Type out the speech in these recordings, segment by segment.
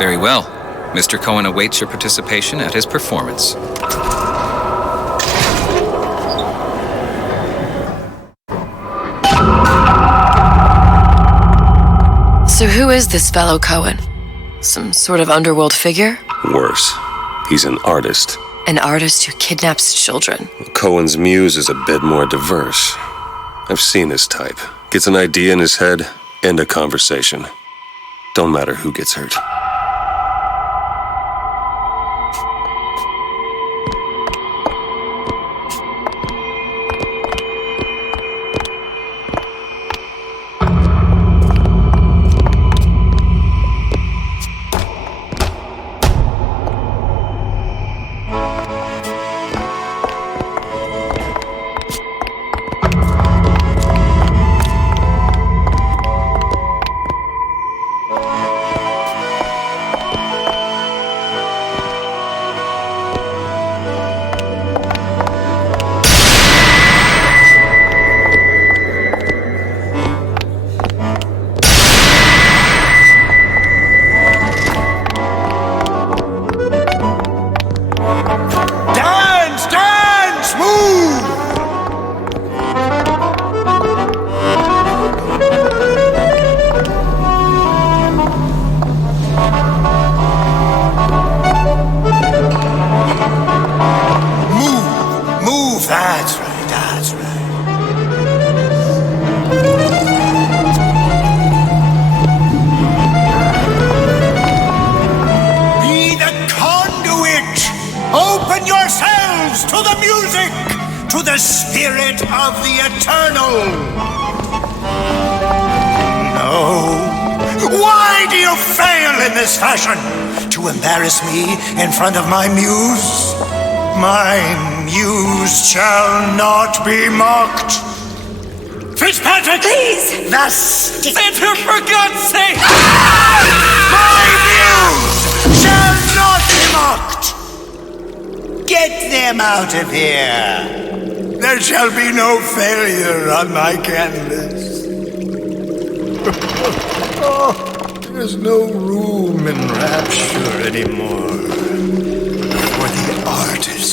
Very well. Mr. Cohen awaits your participation at his performance. So who is this fellow Cohen? Some sort of underworld figure? Worse. He's an artist. An artist who kidnaps children. Cohen's muse is a bit more diverse. I've seen his type. Gets an idea in his head, end a conversation. Don't matter who gets hurt. That's right. Be the conduit! Open yourselves to the music, to the spirit of the eternal! No. Why do you fail in this fashion? To embarrass me in front of my muse? My muse shall not be mocked. Fitzpatrick! Please! The stick! Enter, for God's sake! My muse shall not be mocked! Get them out of here! There shall be no failure on my canvas. Oh, there's no room in rapture anymore for the artist.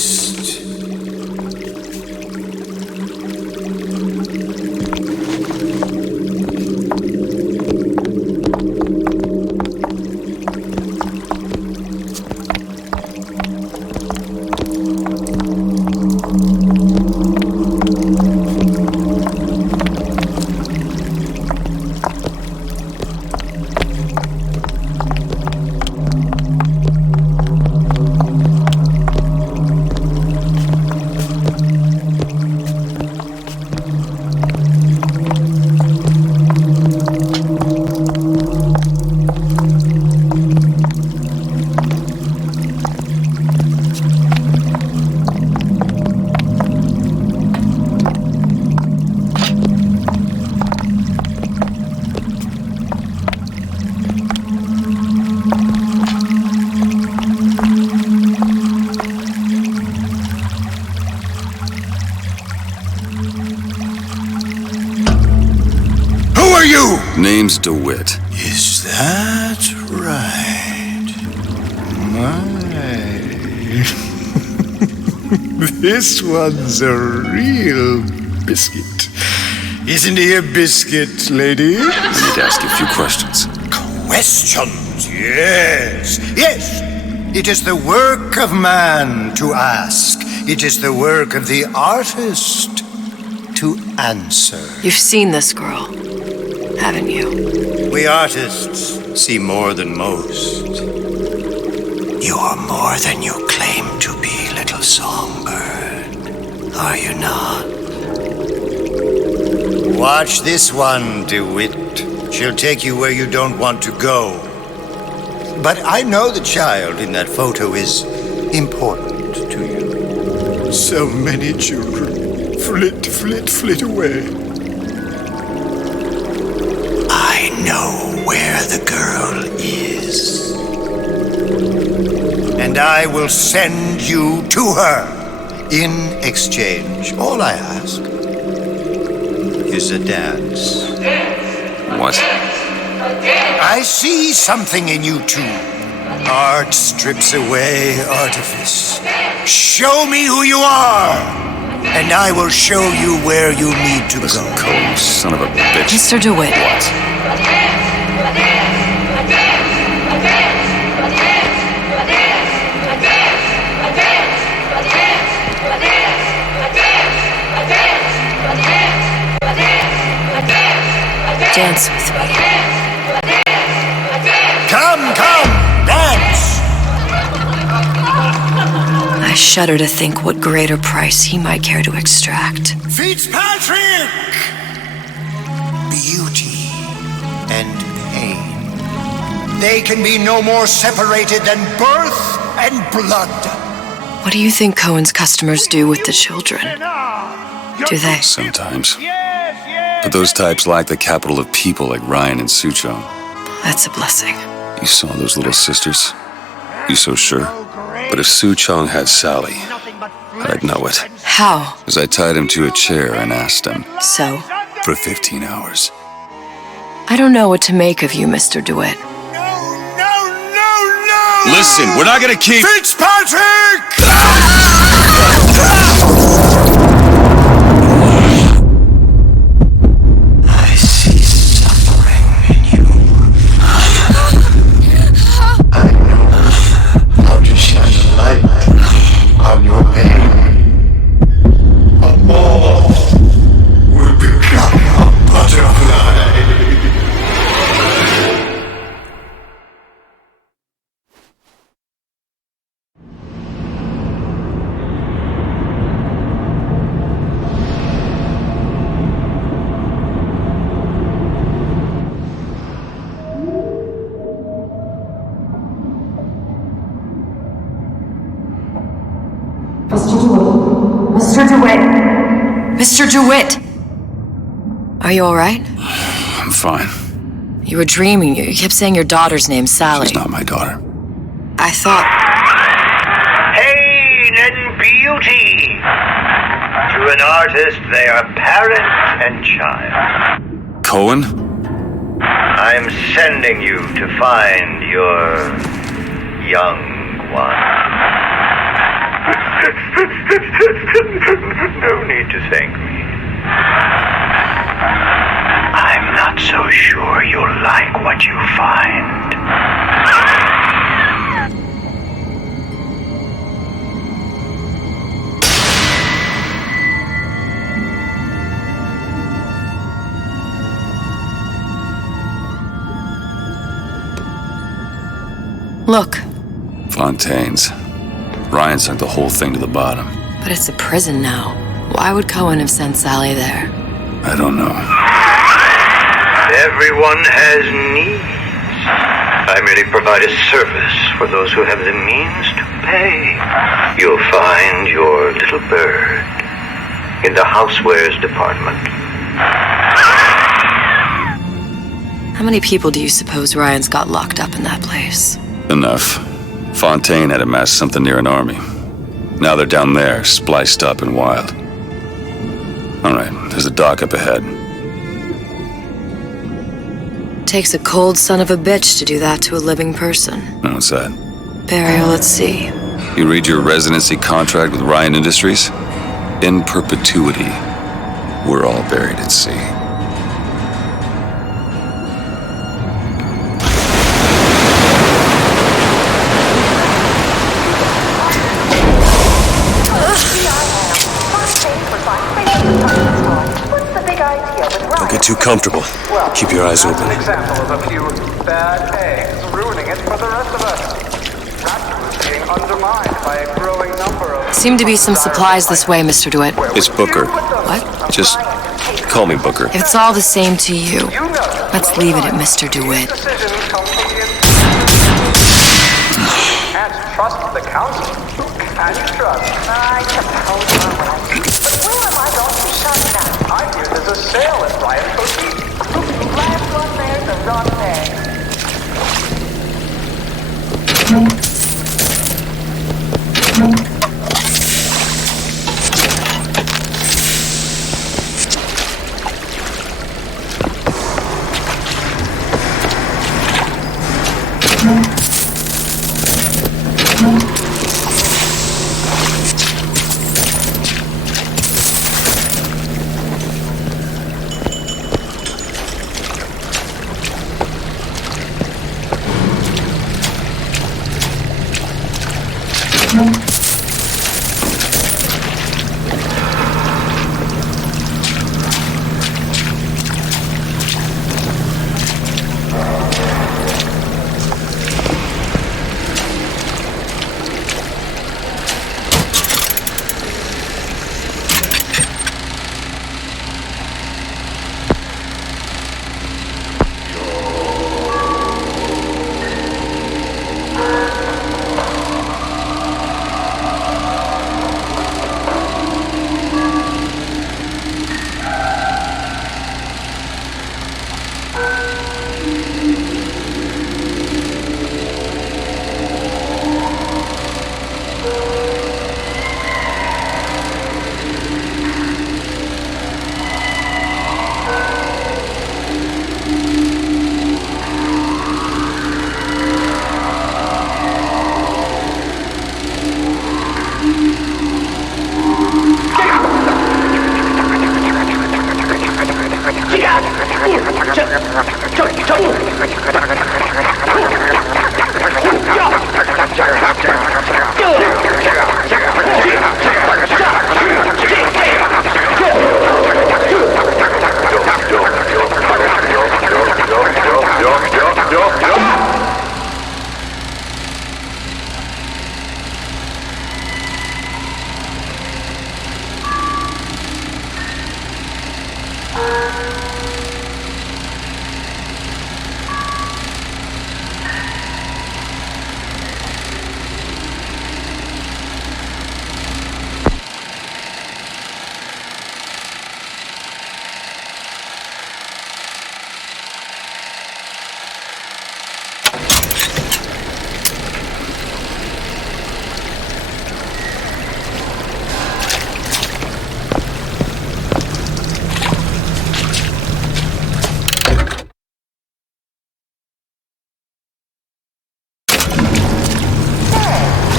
Name's DeWitt. Is that right? My. This one's a real biscuit. Isn't he a biscuit, lady? I need to ask you a few questions. Questions? Yes. Yes. It is the work of man to ask. It is the work of the artist to answer. You've seen this girl, haven't you? We artists see more than most. You are more than you claim to be, little songbird. Are you not? Watch this one, DeWitt. She'll take you where you don't want to go. But I know the child in that photo is important to you. So many children flit away. I know where the girl is. And I will send you to her in exchange. All I ask is a dance. What? I see something in you two. Art strips away artifice. Show me who you are, and I will show you where you need to Listen, go. Cohen, son of a bitch. Mr. DeWitt. Dance with me. Come, dance! I shudder to think what greater price he might care to extract. Fitzpatrick! Beauty and pain. They can be no more separated than birth and blood. What do you think Cohen's customers do with the children? Do they? Sometimes. But those types lack the capital of people like Ryan and Suchong. That's a blessing. You saw those little sisters? You so sure? But if Suchong had Sally, I'd know it. How? As I tied him to a chair and asked him. So? For 15 hours. I don't know what to make of you, Mr. DeWitt. No! Listen, we're not gonna keep... Fitzpatrick! I see suffering in you. I know how to shine a light on your pain. A moth will become a butterfly. Mr. DeWitt! Mr. DeWitt! Are you alright? I'm fine. You were dreaming. You kept saying your daughter's name, Sally. She's not my daughter. I thought... Pain and beauty! To an artist, they are parent and child. Cohen? I'm sending you to find your young one. No need to thank me. I'm not so sure you'll like what you find. Look. Fontaine's. Ryan sunk the whole thing to the bottom. But it's a prison now. Why would Cohen have sent Sally there? I don't know. Everyone has needs. I merely provide a service for those who have the means to pay. You'll find your little bird in the housewares department. How many people do you suppose Ryan's got locked up in that place? Enough. Fontaine had amassed something near an army. Now they're down there, spliced up and wild. All right, there's a dock up ahead. Takes a cold son of a bitch to do that to a living person. What's that? Burial at sea. You read your residency contract with Ryan Industries? In perpetuity, we're all buried at sea. Don't get too comfortable. Keep your eyes open. An example of a few bad eggs ruining it for the rest of us. Rapture being undermined by a growing number of... Seem to be some supplies this way, Mr. DeWitt. It's Booker. What? Just call me Booker. If it's all the same to you, let's leave it at Mr. DeWitt. Decisions come from the Can't trust the council. Who can you trust? I suppose you're right. But where am I going to shop now? I hear there's a sale at Ryan Boutique. Last one there's the wrong bag.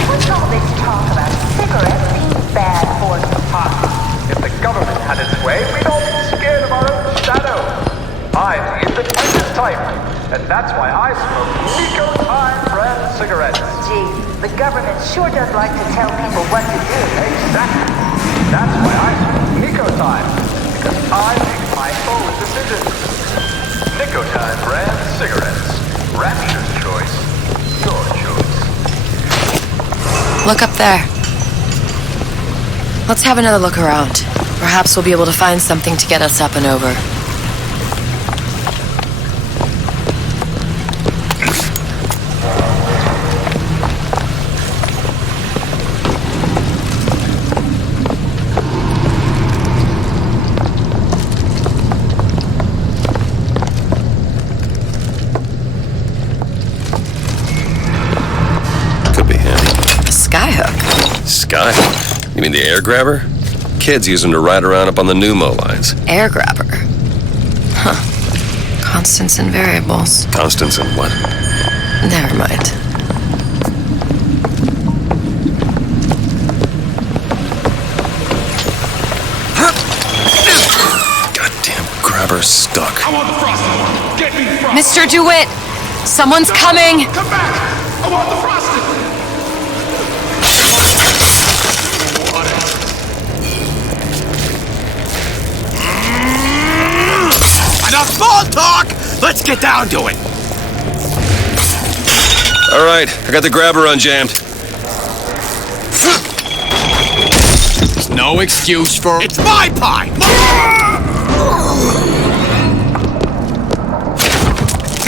What's all this talk about cigarettes being bad for the pocket? If the government had its way, we'd all be scared of our own shadow. I lead the tightest type, and that's why I smoke Nico Time brand cigarettes. Gee, the government sure does like to tell people what to do. Exactly. That's why I smoke Nico Time, because I make my own decisions. Nico Time brand cigarettes. Rapture's choice. Your choice. Look up there. Let's have another look around. Perhaps we'll be able to find something to get us up and over. Could be handy. A skyhook. Skyhook? You mean the air grabber? Kids use them to ride around up on the pneumo lines. Air grabber. Huh. Constants and variables. Constants and what? Never mind. Goddamn grabber stuck. I want the frosted one. Get me the frosted. Mr. DeWitt! Someone's coming! Come back. I want the frosted. Enough small talk. Let's get down to it. All right, I got the grabber unjammed. There's no excuse for... It's my pie.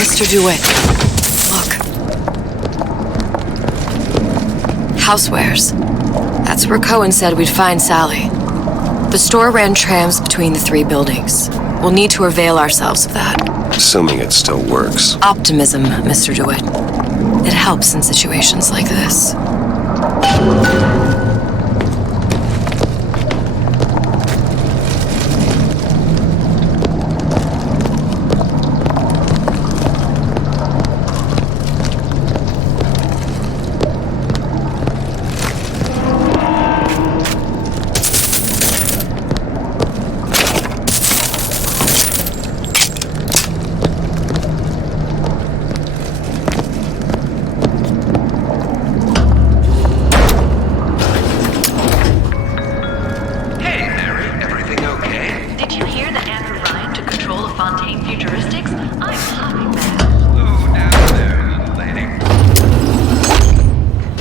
Mr. DeWitt, look. Housewares. That's where Cohen said we'd find Sally. The store ran trams between the three buildings. We'll need to avail ourselves of that. Assuming it still works. Optimism, Mr. DeWitt. It helps in situations like this.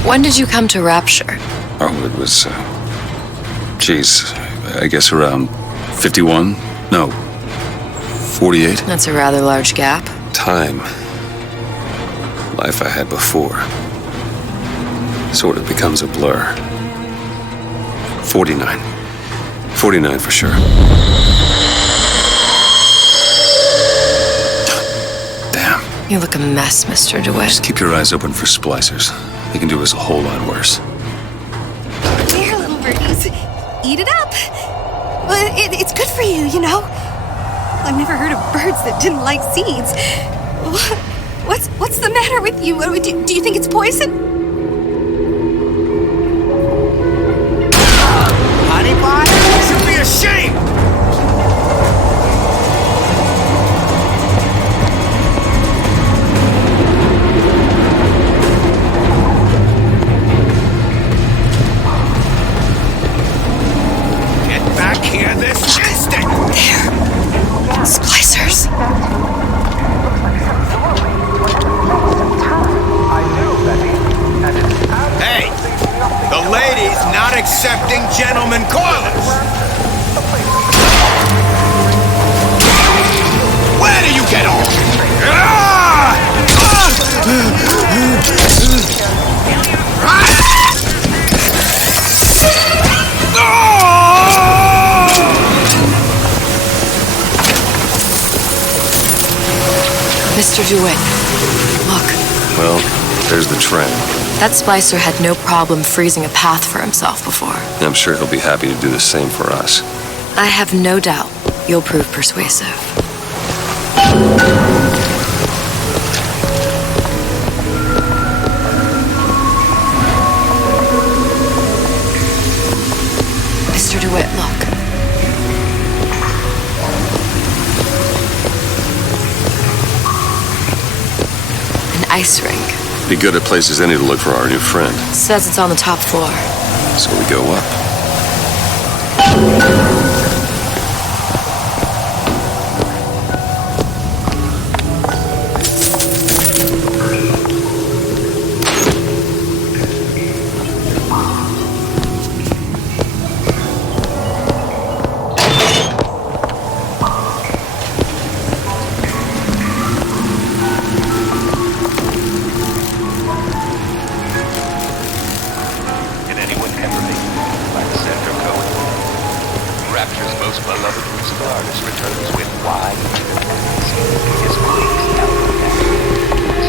When did you come to Rapture? Oh, it was, I guess around 51? No, 48? That's a rather large gap. Time. Life I had before. Sort of becomes a blur. 49. 49 for sure. Damn. You look a mess, Mr. DeWitt. Just keep your eyes open for splicers. They can do us a whole lot worse. Here, little birdies. Eat it up. Well, it's good for you, you know. I've never heard of birds that didn't like seeds. What's the matter with you? Do you think it's poison? Honey pie? You should be ashamed! Mr. DeWitt, look. Well, there's the tram. That splicer had no problem freezing a path for himself before. I'm sure he'll be happy to do the same for us. I have no doubt you'll prove persuasive. Mr. DeWitt, look. An ice rink. Be good at places any to look for our new friend. Says it's on the top floor. So we go up. Can anyone ever be like Senator Cohen? Rapture's most beloved musical artist returns with wide his wings out of that.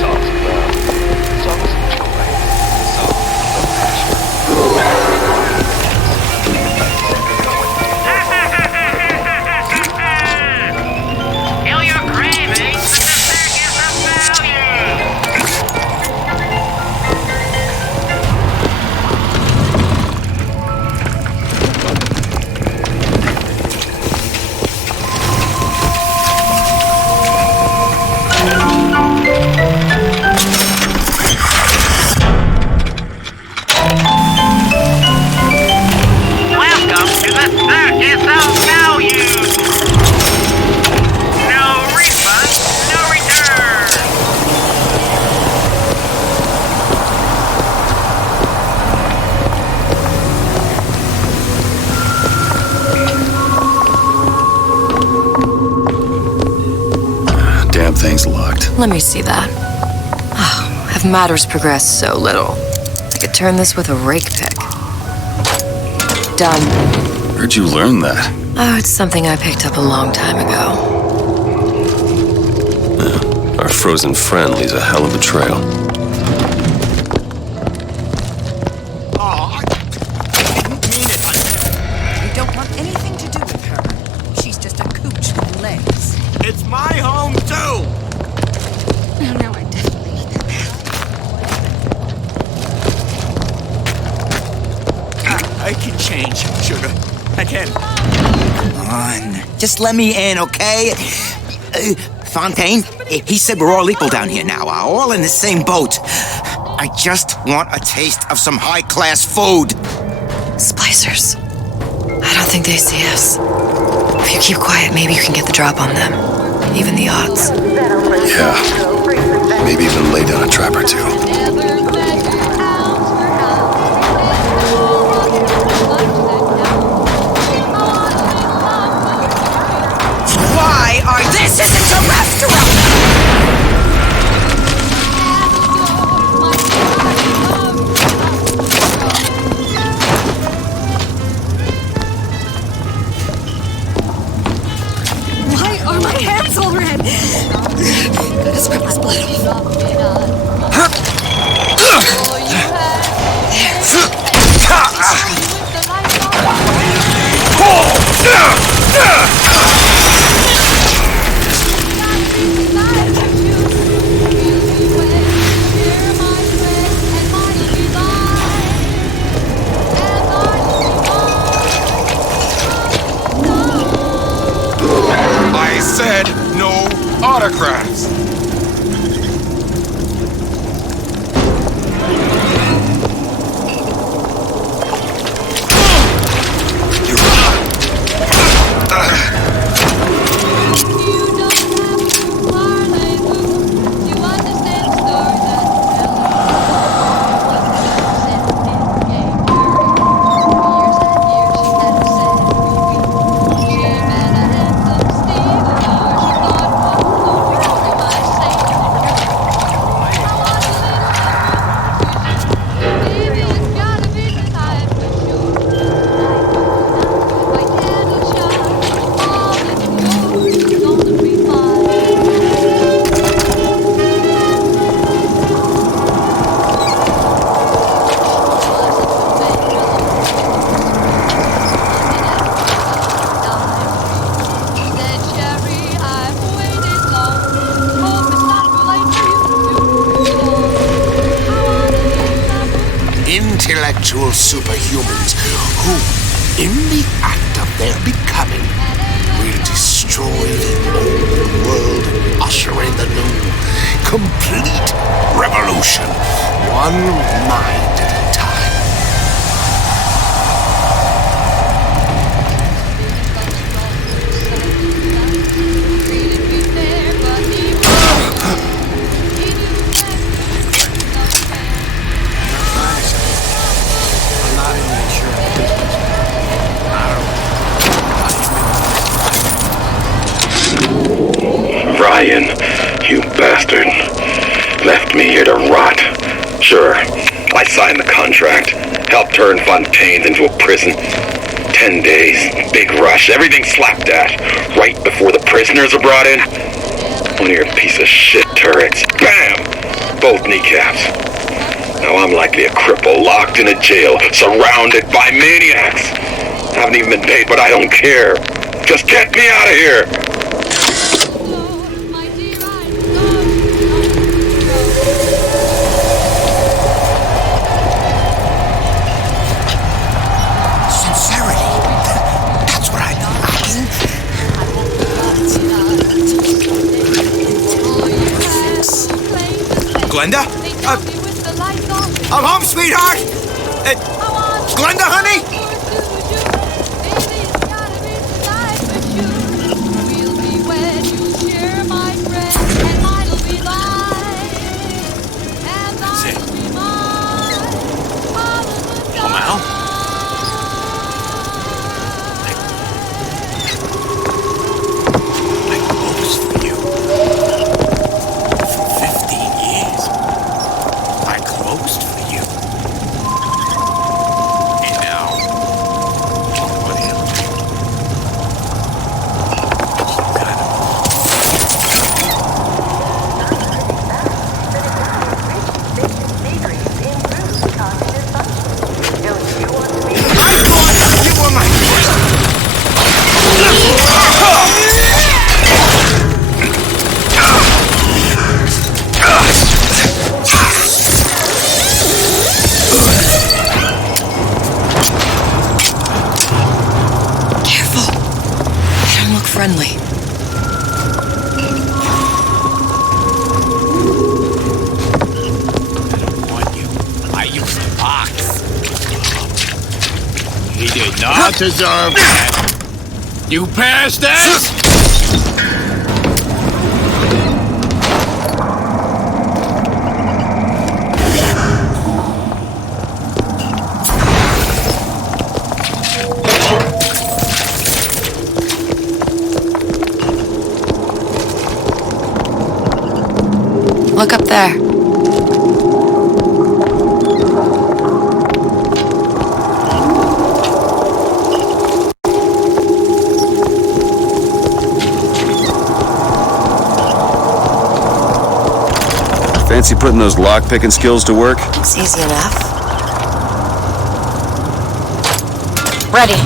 Songs of love, songs of joy, songs of passion. Kill your cravings, but the back is of value. Welcome to the circus of value. No refund, no return. Damn thing's locked. Let me see that. Oh, have matters progressed so little? I could turn this with a rake pick. Done. Where'd you learn that? Oh, it's something I picked up a long time ago. Our frozen friend leaves a hell of a trail. Oh, I didn't mean it. We don't want anything to do with her. She's just a cooch with legs. It's my home, too. Oh, no, I definitely need that bath. I can change, sugar. I can. Come on. Just let me in, okay? Fontaine, he said we're all equal down here now. All in the same boat. I just want a taste of some high-class food. Splicers. I don't think they see us. If you keep quiet, maybe you can get the drop on them. Even the odds. Yeah. Maybe even lay down a trap or two. Why are this isn't a restaurant? Why are my hands all red? Gotta scrub this blood off. I said no autographs. actual superhumans who, in the act of their becoming, will destroy the old world and usher in the new. Complete revolution. One mind at a time. I'm not even sure. Brian, you bastard. Left me here to rot. Sure, I signed the contract. Helped turn Fontaine into a prison. 10 days, big rush, everything slapdash. Right before the prisoners are brought in. One of your piece of shit turrets. Bam! Both kneecaps. Now I'm likely a cripple locked in a jail, surrounded by maniacs. Haven't even been paid, but I don't care. Just get me out of here! Glenda? I'm home, sweetheart! Glenda, honey? That's it. Come out. I closed for you. For 15 years. I closed for you. And now, what am I? Friendly. I don't want you. I used to box. He did not deserve that. You passed this? Look up there. Fancy putting those lock-picking skills to work? It's easy enough. Ready.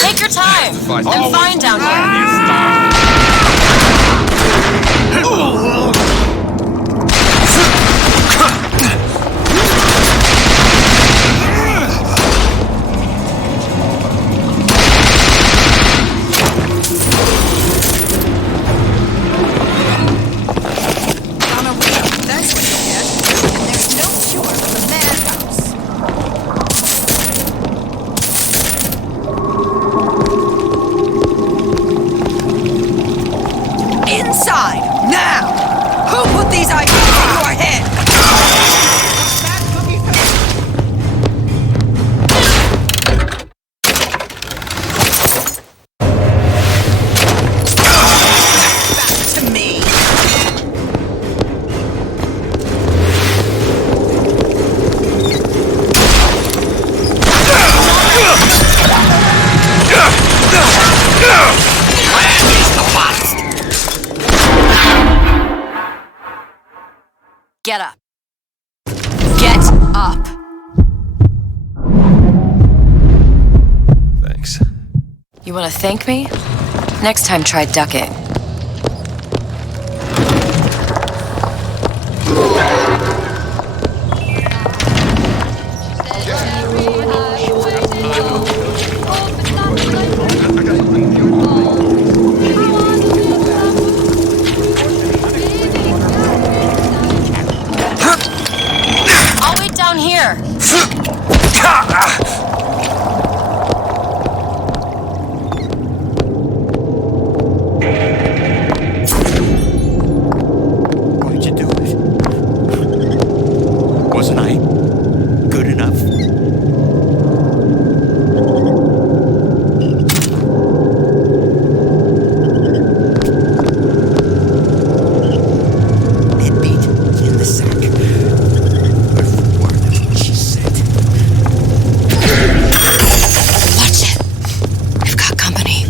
Take your time. I'm fine down here. That's what you get. And there's no cure for the madhouse. You want to thank me? Next time, try ducking. I'll wait down here. Why'd you do it? Wasn't I good enough? Deadbeat in the sack. Every word of what she said. Watch it. We've got company.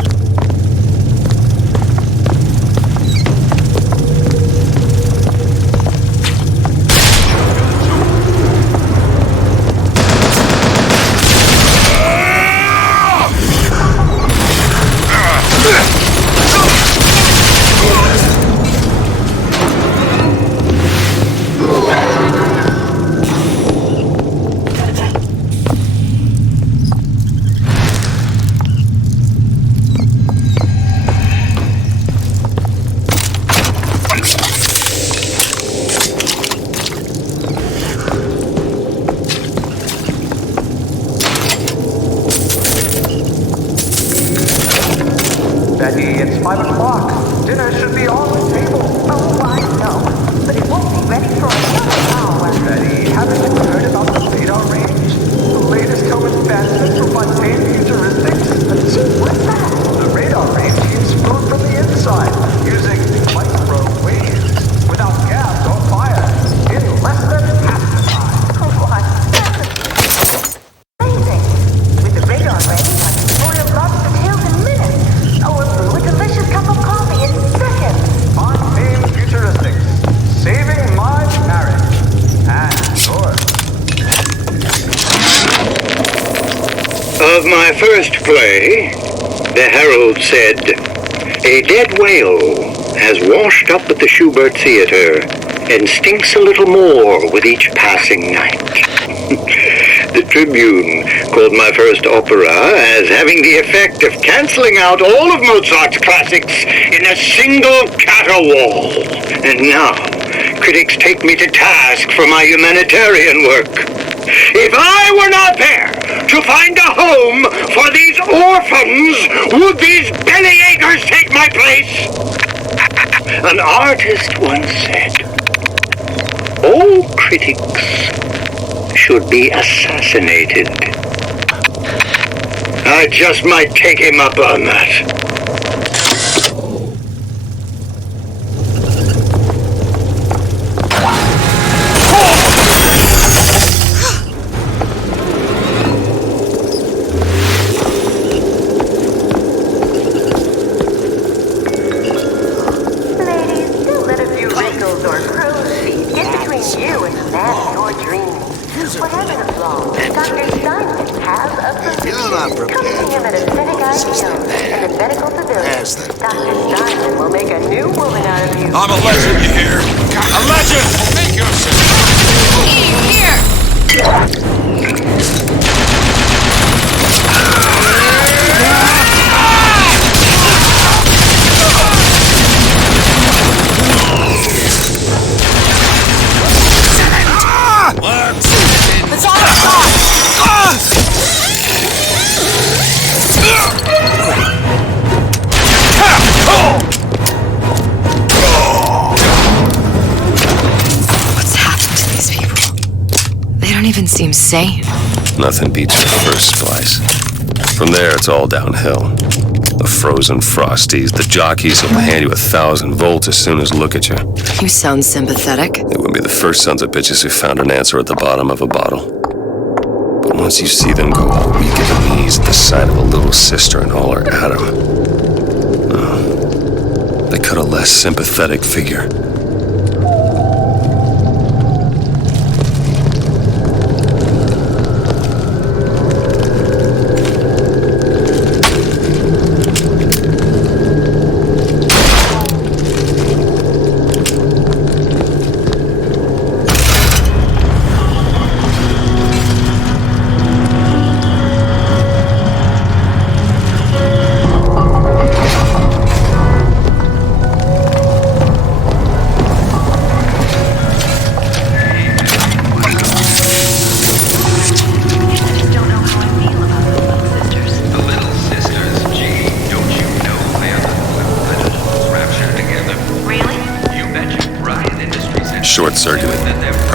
Betty, it's 5 o'clock. Dinner should be on the table. Oh, I know. But it won't be ready for another hour. Betty, haven't you heard about the radar range? The latest home advancement for Fontaine futuristics? Gee, what's that? The radar range keeps food from the inside, using microwaves, without gas or fire, in less than half the time. Oh, what? That's amazing. With the radar ready, I can boil lobster tails in minutes. Or brew a delicious cup of coffee in seconds. Fontaine futuristics, saving my marriage. And yours. Of my first play, the Herald said, "A dead whale has washed up at the Schubert Theater and stinks a little more with each passing night." The Tribune called my first opera as having the effect of canceling out all of Mozart's classics in a single caterwaul. And now, critics take me to task for my humanitarian work. If I were not there to find a home for these orphans, would these bellyachers take my place? An artist once said, "All critics should be assassinated." I just might take him up on that. Ladies, don't let a few wrinkles or crow's feet get between you and the man of your dreams. Whatever the flaw, Dr. Steinman has a solution. You're not Come prepared. see him at Aesthetic Ideals in the medical pavilion. Dr. Steinman will make a new woman out of you. I'm a legend, you hear? A legend! Make yourself. Here! It's on our side! What's happened to these people? They don't even seem sane. Nothing beats your first splice. From there, it's all downhill. The frozen frosties, the jockeys will hand you 1,000 volts as soon as look at you. You sound sympathetic. They wouldn't be the first sons of bitches who found an answer at the bottom of a bottle. But once you see them go all weak at the knees at the sight of a little sister and all her Adam, they cut a less sympathetic figure.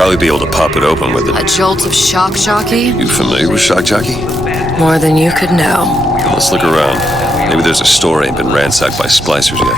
probably be able to pop it open with it. A jolt of shock jockey? You familiar with shock jockey? More than you could know. Let's look around. Maybe there's a store ain't been ransacked by splicers yet.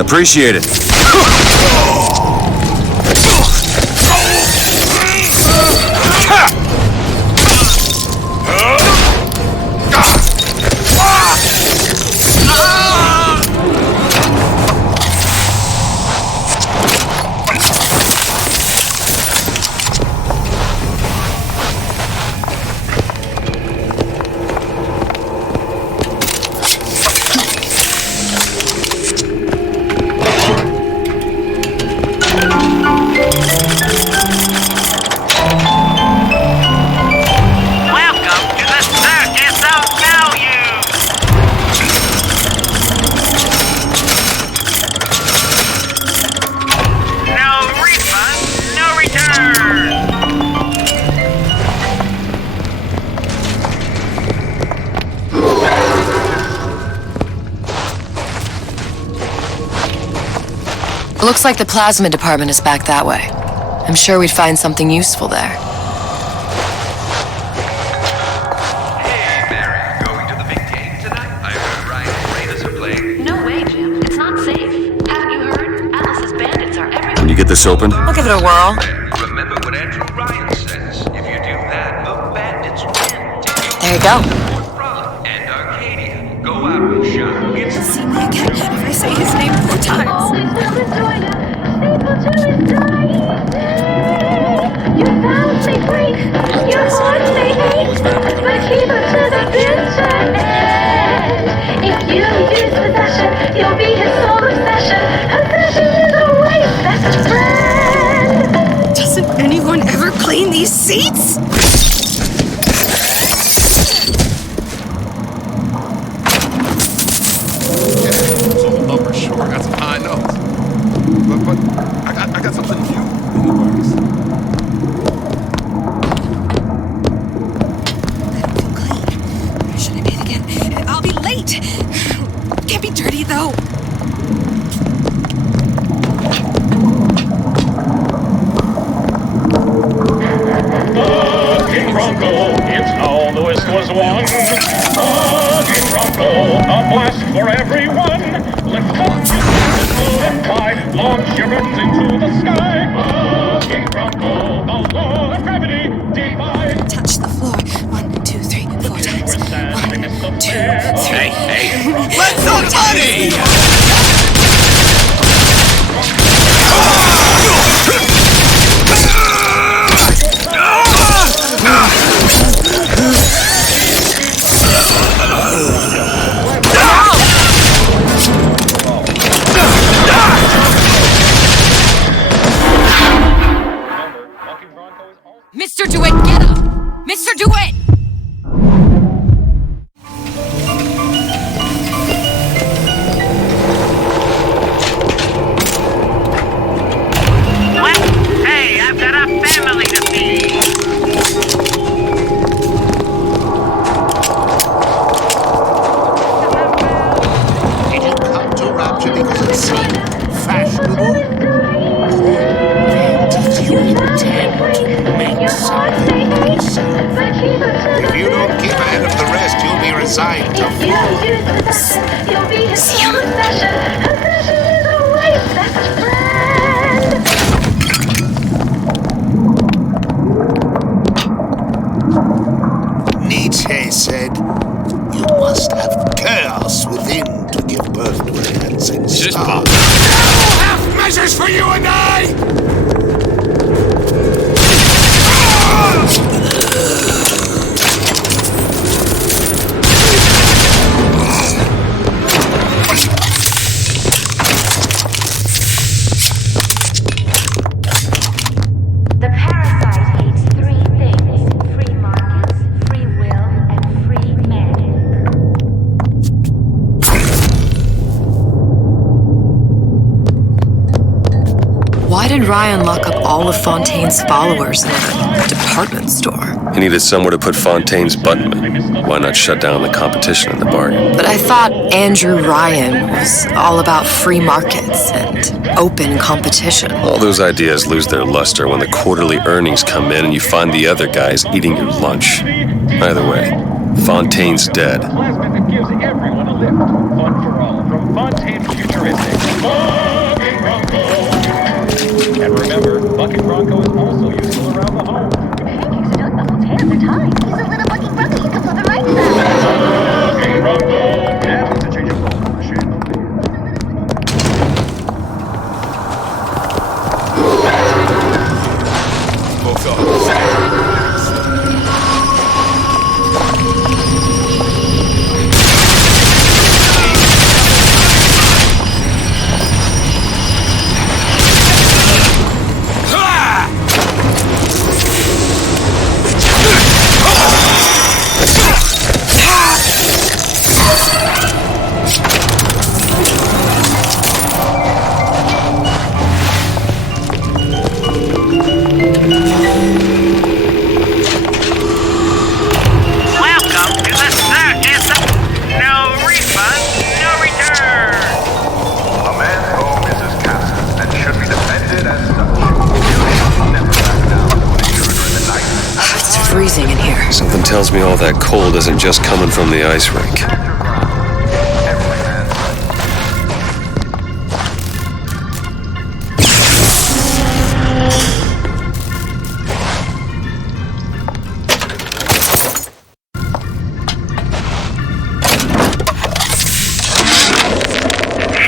Appreciate it. Looks like the plasma department is back that way. I'm sure we'd find something useful there. Hey, Mary, going to the big game tonight? I heard Ryan and Raiders are playing. No way, Jim. It's not safe. Haven't you heard? Atlas's bandits are everywhere. Can you get this open? I'll give it a whirl. Remember what Andrew Ryan says. If you do that, the bandits win. There you go. And Arcadia. Go out and shine. It's See me again if I say his name 4 times. You found me free, your heart may hate, but keep it to the bitter end. If you use possession, you'll be his sole obsession. Possession is a waste, best friend. Doesn't anyone ever clean these seats? Solo bumper, sure. Got some high notes. But I got something new in the works. Should I pay it again? I'll be late. Can't be dirty though. King Bronco, it's how the West was won. King Bronco, a blast for everyone. Lift up your and fly, launch your guns into the sky. King Bronco, the law of gravity, defy. Touch the floor. 1, 2, 3, 4 times. 1, 2, 3. Hey, let's go, buddy! Mr. DeWitt, get up! Mr. DeWitt! hearts they hate, but keep it to the If you don't keep ahead of the rest, you'll be resigned to If you use possession, you'll be his sole obsession. Possession is a wife's best friend. Nietzsche said, you must have chaos within to give birth to a dancing star. Half measures for you and I! The parasite hates three things: free markets, free will, and free men. Why did Ryan lock up all of Fontaine's followers in a department store? He needed somewhere to put Fontaine's buttonman. Why not shut down the competition in the bargain? But I thought Andrew Ryan was all about free markets and open competition. All those ideas lose their luster when the quarterly earnings come in and you find the other guys eating your lunch. Either way, Fontaine's dead. Plasmid that gives everyone a lift. Fun for all. From Fontaine Futuristic. Bucking Bronco. And remember, Bucking Bronco is also useful around the home. Pancakes don't muscle tan the time. He's a little bucking brother. You can flip him right side. Bucking Bronco. And it's a change of clothes machine. Welcome to the circus of no refund, no return. A man's home is his castle and should be defended as such. You should never back down to an intruder in the night. It's freezing in here. Something tells me all that cold isn't just coming from the ice rink. Stand your ground. Every man's right.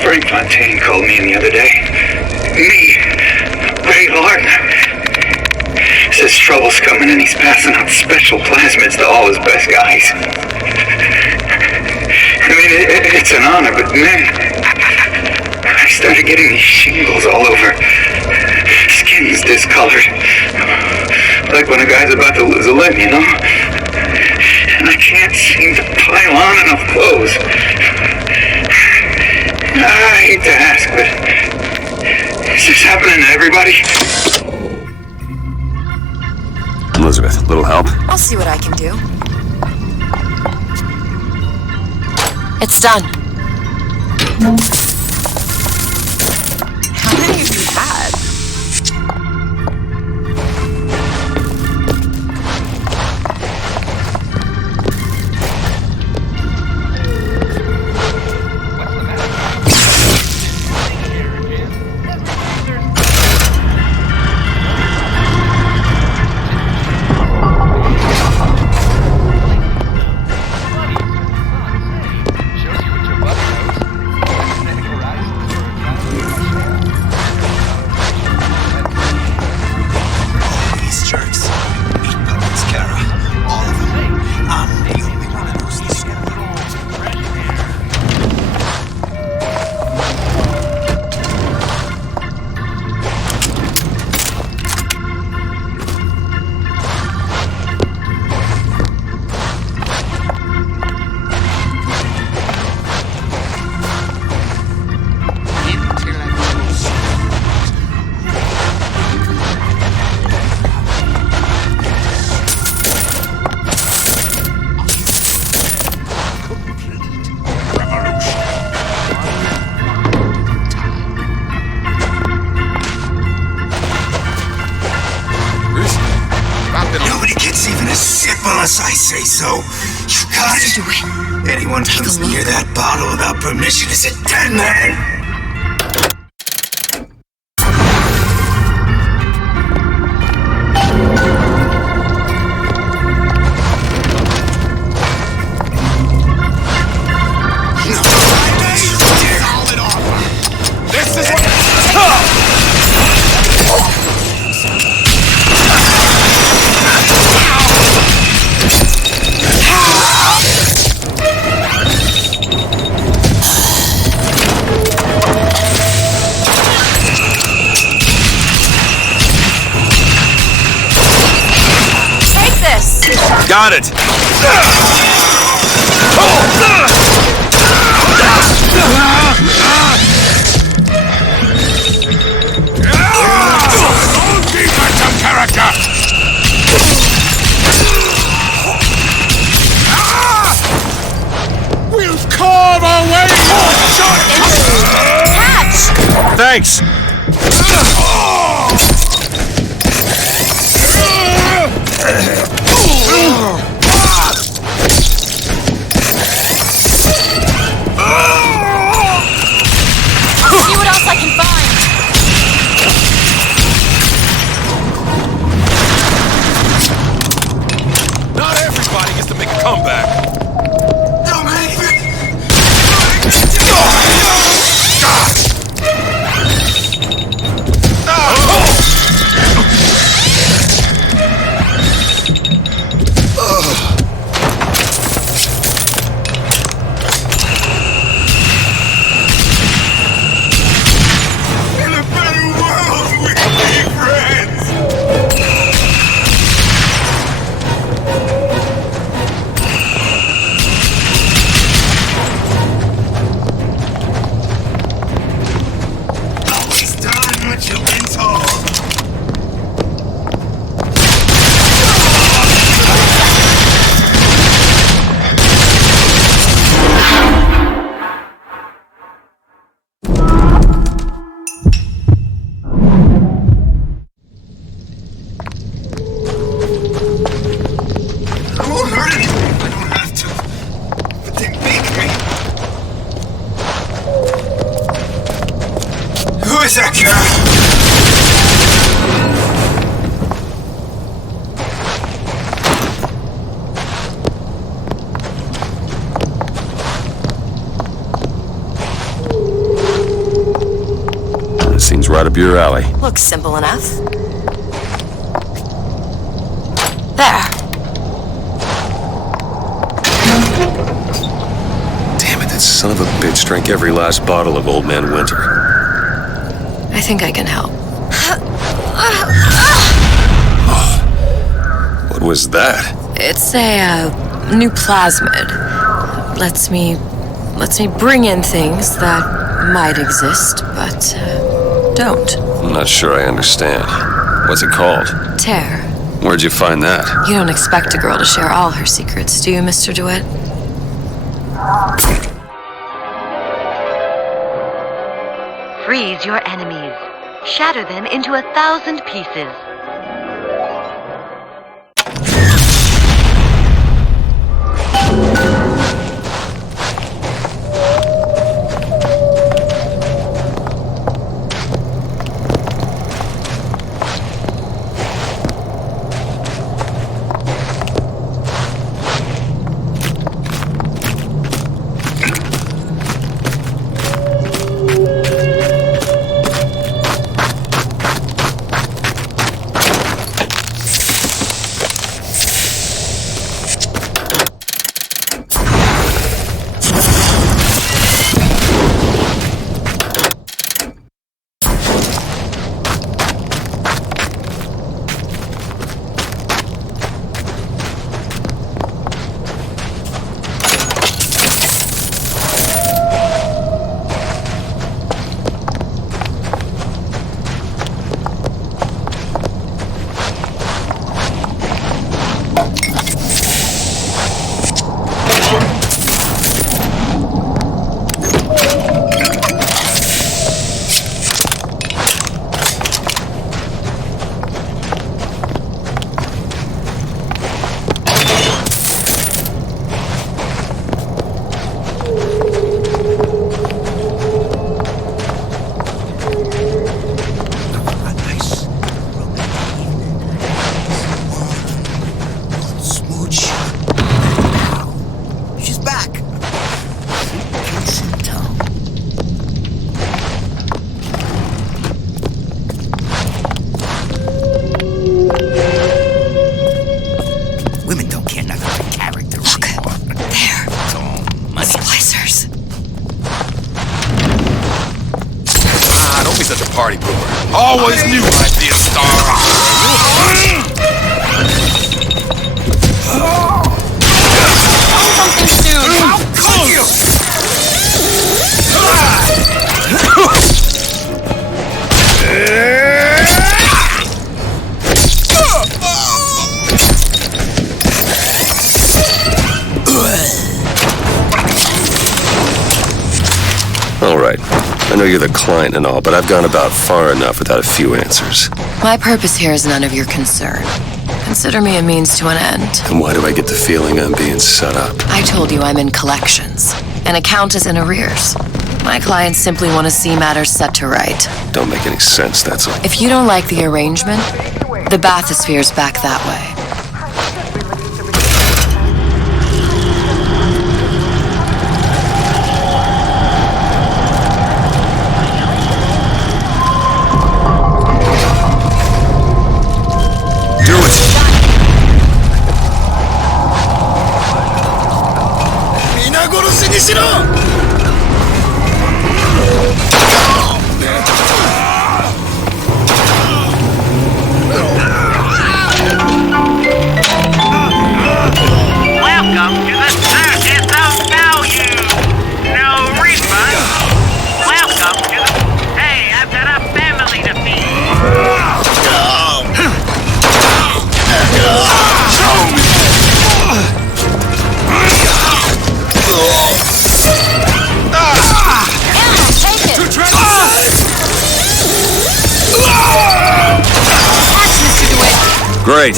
Frank Fontaine called me in the other day. Me, Ray Larden. Says trouble's coming and he's passing out special plasmids to all his best guys. I mean, it's an honor, but man, I started getting these shingles all over. Skin's discolored. Like when a guy's about to lose a limb, you know? And I can't seem to pile on enough clothes. I hate to ask, but is this happening to everybody? Elizabeth, little help? I'll see what I can do. It's done. How many have you had? Nobody gets even a sip unless I say so. You got it. Anyone comes near that bottle without permission is a dead man. Got it! Defensive character! We'll carve our way! Catch! Thanks! See what else I can find. Not everybody gets to make a comeback. Seems right up your alley. Looks simple enough. There. Damn it, that son of a bitch drank every last bottle of Old Man Winter. I think I can help. What was that? It's a new plasmid. Lets me bring in things that might exist, but don't. I'm not sure I understand. What's it called? Tear. Where'd you find that? You don't expect a girl to share all her secrets, do you, Mr. DeWitt? Freeze your enemies. Shatter them into 1,000 pieces. Always knew I'd be a star. Something soon. I'll cook you! All right. I know you're the client and all, but I've gone about far enough without a few answers. My purpose here is none of your concern. Consider me a means to an end. And why do I get the feeling I'm being set up? I told you I'm in collections. An account is in arrears. My clients simply want to see matters set to right. Don't make any sense, that's all. If you don't like the arrangement, the bathysphere's back that way. Welcome to the circus of value. No refund. Welcome to the... Hey, I've got a family to feed. Great.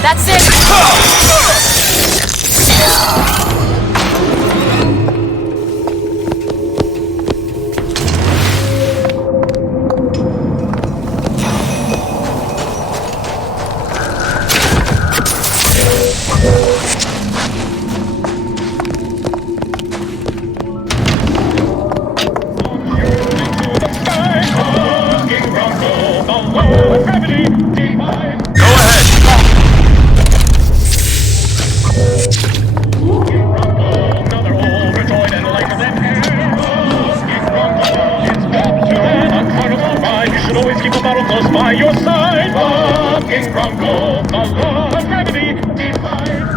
That's it. By your side, King Bronco, the law of gravity defies.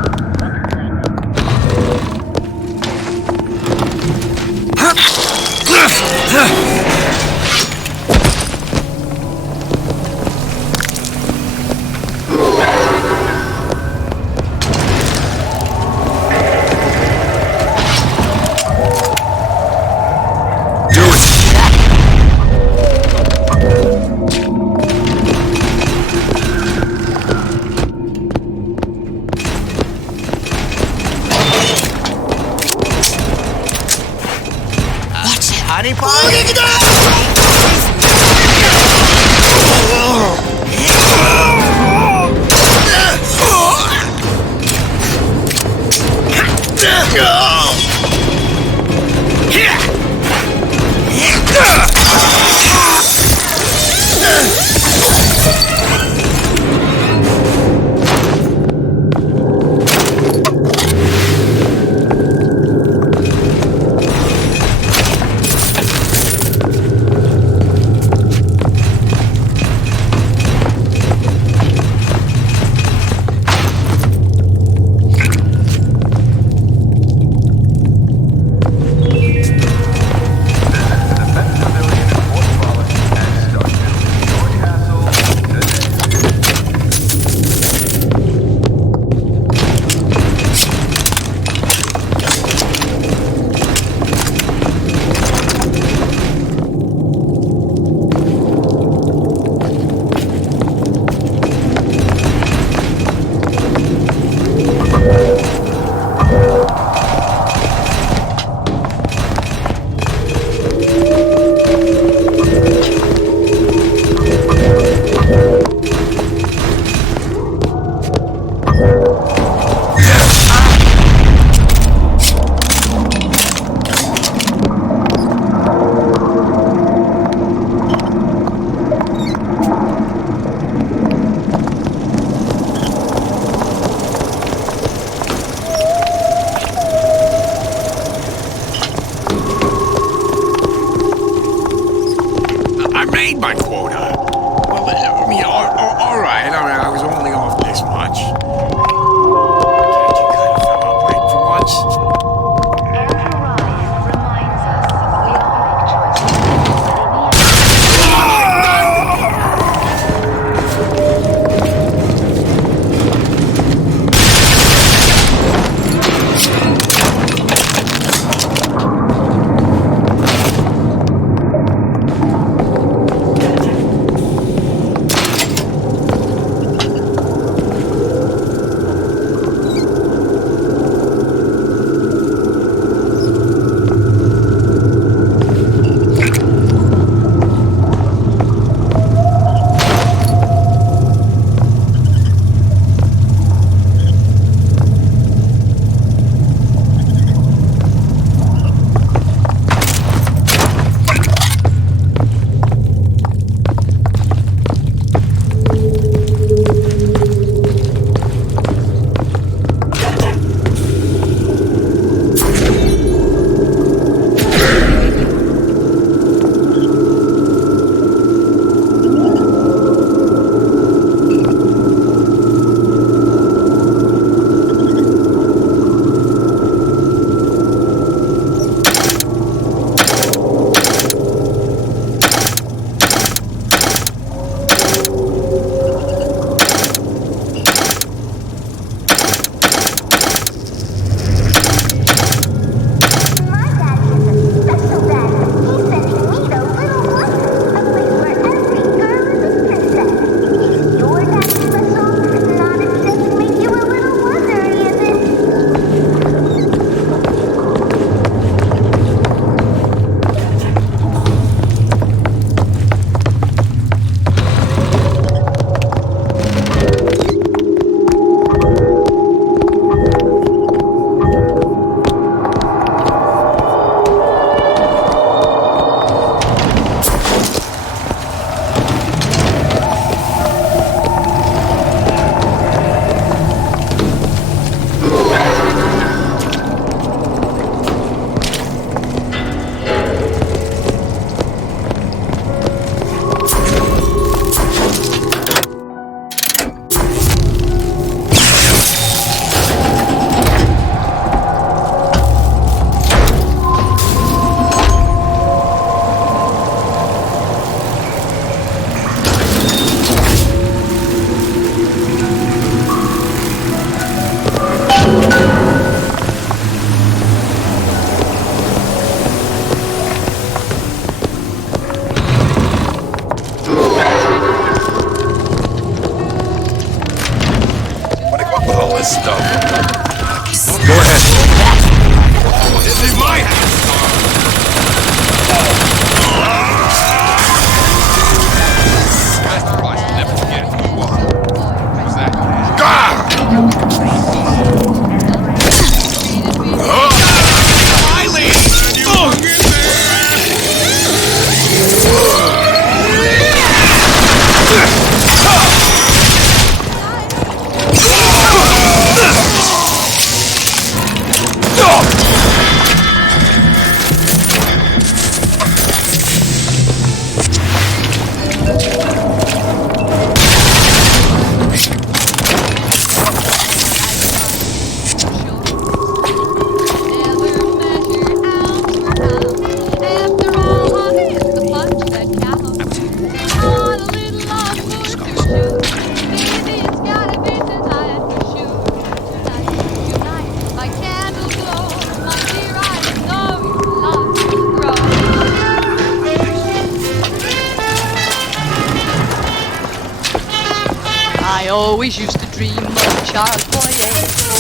always used to dream of Charles Boyer.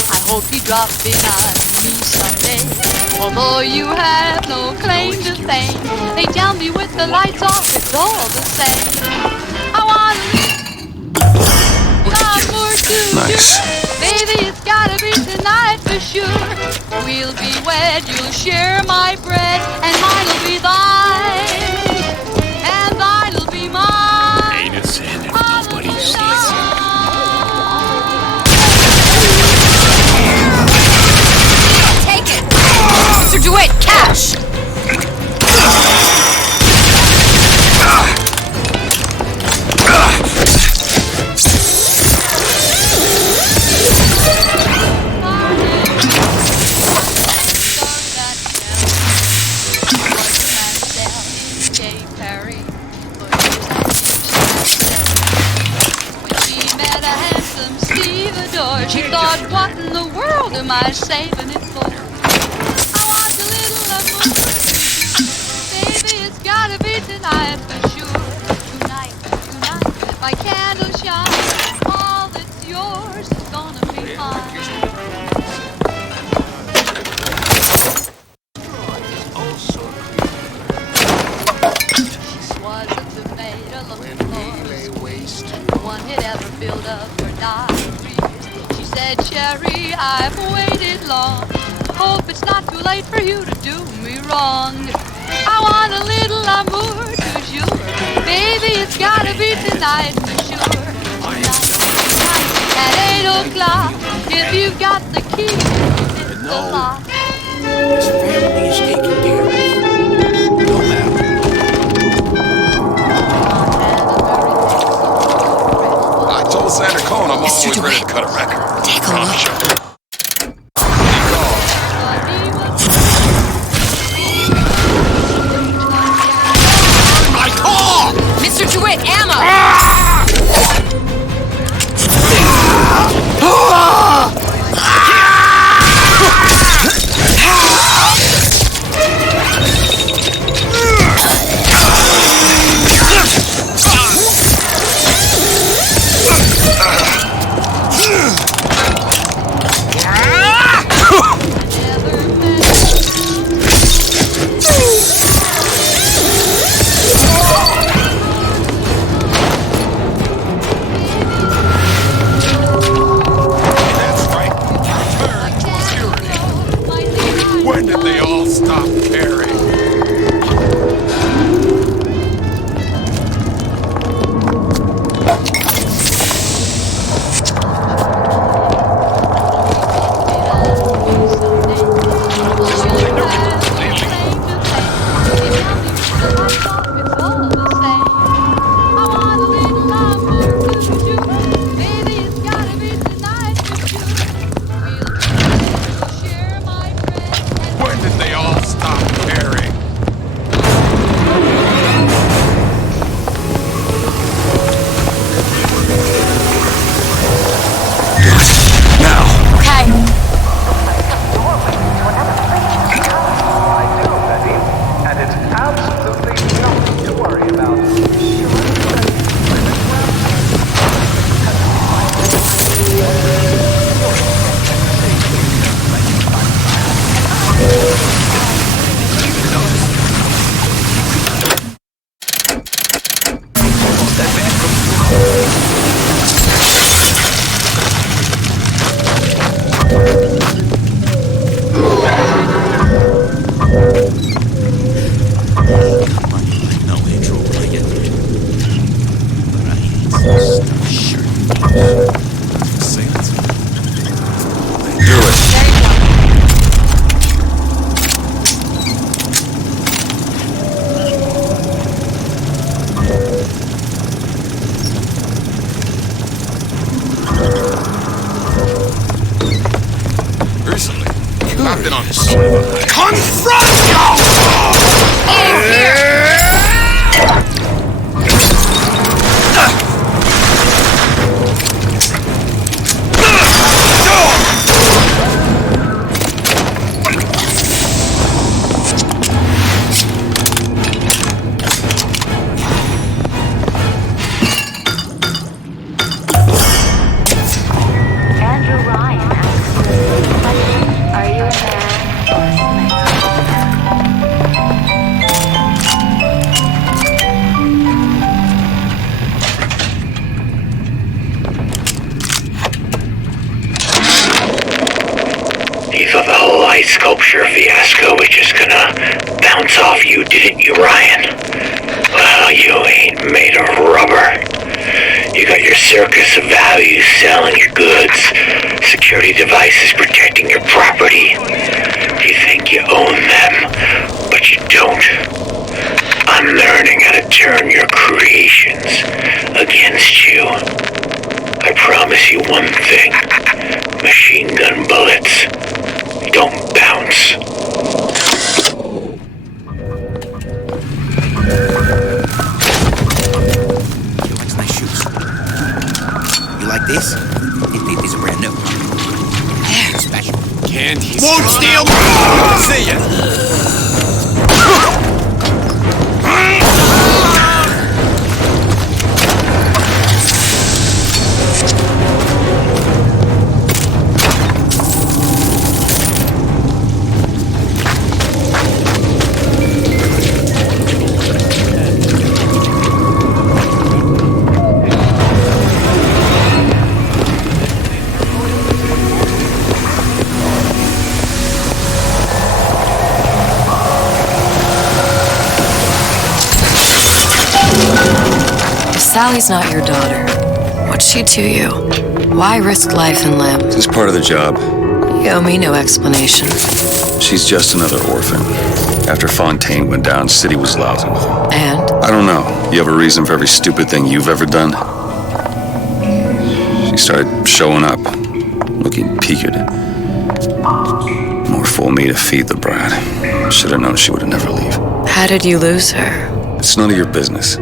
I hope you drop in on me someday. Although you have no claim to fame, they tell me with the lights off, it's all the same. I want more to Nice. do. Baby, it's gotta be tonight for sure. We'll be wed, you'll share my bread, and mine'll be thine, and thine'll be mine. Ain't a sin if nobody sees it. Take it! Mr. DeWitt, cash! She thought, what in the world am I saving it for? I want a little amour. Baby, it's gotta be tonight for sure. Tonight, my candle shines. All that's yours is gonna be mine. She was a tomato looking for one he'd ever build up her diary. She said, Cherry, I've waited long. Hope it's not too late for you to do me wrong. I want a little amour toujours. Baby, it's gotta be tonight for sure. Tonight at 8 o'clock. If you've got the key, it's the lock. His family is taken care of. No matter. I told Senator Cohen I'm always ready to cut a record. Take a look. My car! Mr. DeWitt, ammo! When did they all stop caring? When did they all stop caring? Okay. And it's absolutely nothing to worry about. Recently, I've been on his soul. Confront you! In here! bounce off you, didn't you, Ryan? Well, you ain't made of rubber. You got your circus of values selling your goods, security devices protecting your property. You think you own them, but you don't. I'm learning how to turn your creations against you. I promise you one thing. Machine gun bullets don't bounce. That's nice shoes. You like these? These are brand new. They're special. Candy. Won't steal! See ya! Sally's not your daughter. What's she to you? Why risk life and limb? It's part of the job. You owe me no explanation. She's just another orphan. After Fontaine went down, City was lousy with her. And? I don't know. You have a reason for every stupid thing you've ever done? She started showing up, looking peaked. More fool me to feed the brat. Should have known she would have never leave. How did you lose her? It's none of your business.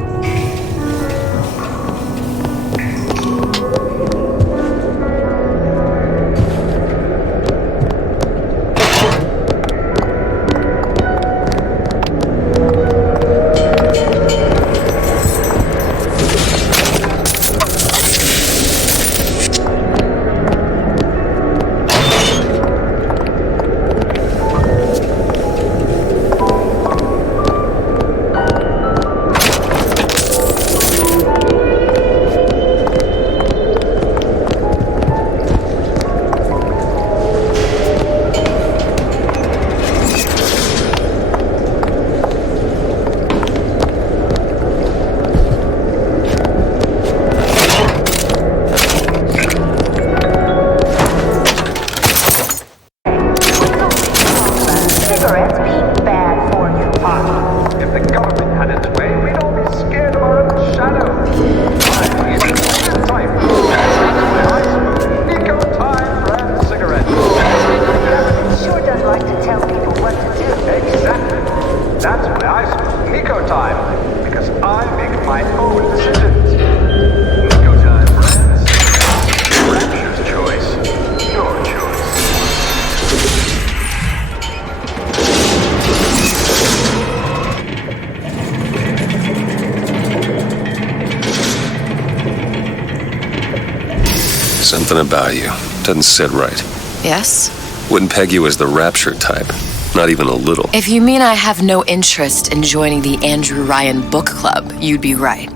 Something about you doesn't sit right. Yes? Wouldn't peg you as the rapture type. Not even a little. If you mean I have no interest in joining the Andrew Ryan book club, you'd be right.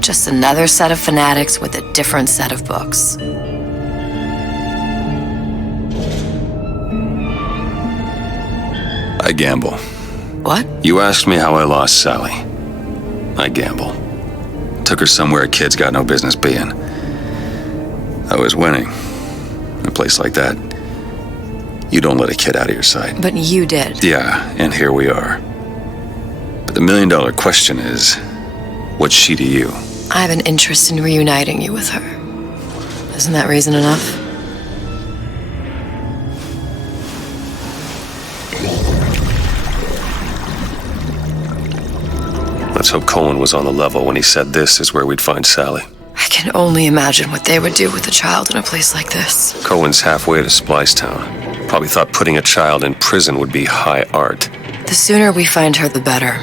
Just another set of fanatics with a different set of books. I gamble. What? You asked me how I lost Sally. I gamble. Took her somewhere kids got no business being. I was winning. In a place like that, you don't let a kid out of your sight. But you did. Yeah, and here we are. But the million-dollar question is, what's she to you? I have an interest in reuniting you with her. Isn't that reason enough? Let's hope Cohen was on the level when he said this is where we'd find Sally. I can only imagine what they would do with a child in a place like this. Cohen's halfway to Splicetown. Probably thought putting a child in prison would be high art. The sooner we find her, the better.